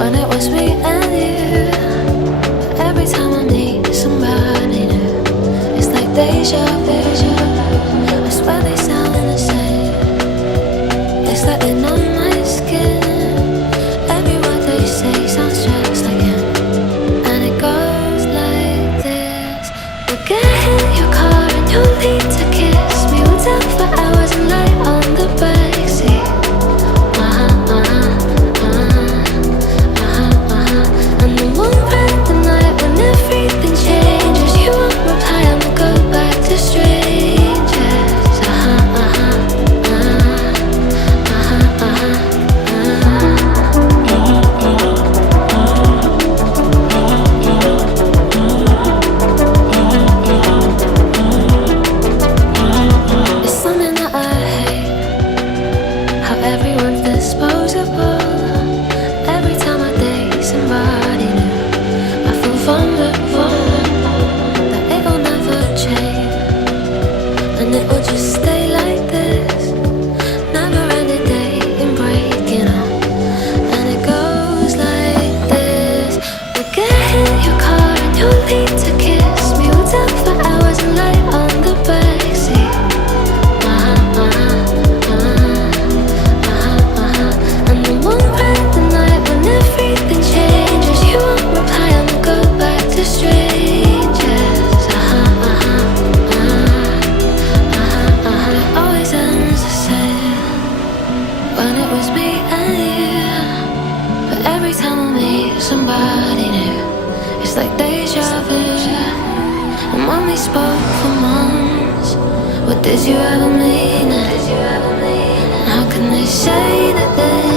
when it was me and you. Every time I meet somebody new, it's like deja vu. I swear they sound the same. It's like they know my skin. Every word they say sounds just like him. And it goes like this: we'll get in your car and you'll need to kiss me. We'll talk for hours and lie on the backseat. And then we'll ride the night when everything changes. You won't reply and we'll go back to strangers. It's something that I hate, how everyone's disposable. Every time I date somebody new, I feel vulnerable, that it will never change, and it will just stay like this. Never ending dating, breaking up, and it goes like this: we'll get in your car and you'll need to kiss me. We'll talk for hours and lie on the backseat. And then we'll ride the night when everything changes. You won't reply and we'll go back to strangers. It always ends the same when it was me and you. But every time I meet somebody new, it's like deja vu. And when we spoke for months, what did you ever mean? How can they say that they